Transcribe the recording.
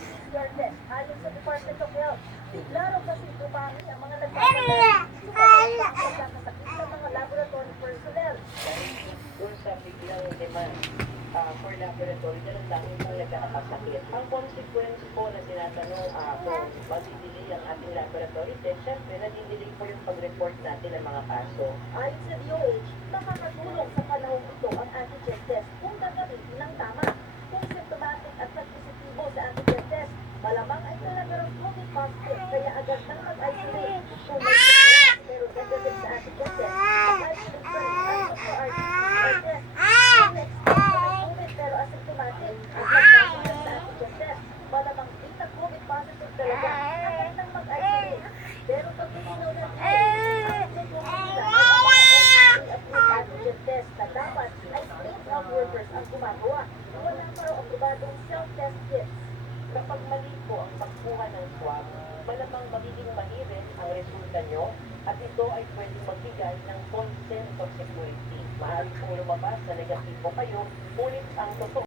PCR test. Ayon sa Department of Health, bigla raw kasi dumami ang mga nagkakasakit ng mga laboratory personnel. Doon sa biglang demand for laboratory, ganun lang yung nagkakasakit. Ang consequence po na tinatanong kung mag-delay ang ating laboratory test, syempre nag-delay po yung pag-report natin ng mga kaso. Ayon sa DOH, makakatulong sa panahon ito ang antigen test kung gagamitin ng tama. Kung symptomatic at nagpositibo sa antigen test, malamang ay talaga ng COVID positive kaya agad nang mag-isolate. Kung may symptoms pero negative sa antigen test, mag-isolate pa rin ang pagka-RT-PCR test. Kung next test na COVID pero asymptomatic at nagpositive sa antigen test, malamang di na COVID positive talaga, agad nang mag-isolate. Pero pag tuminaw na antigen test na dapat ay state health workers ang gumagawa. Wala pa raw aprobadong self-test kits. Kapag mali po ang pagkuha ng swab, malamang magiging mali rin ang resulta nyo at ito ay pwedeng magbigay ng false sense of security. Maaari pong lumabas na negatibo kayo, ngunit ang totoo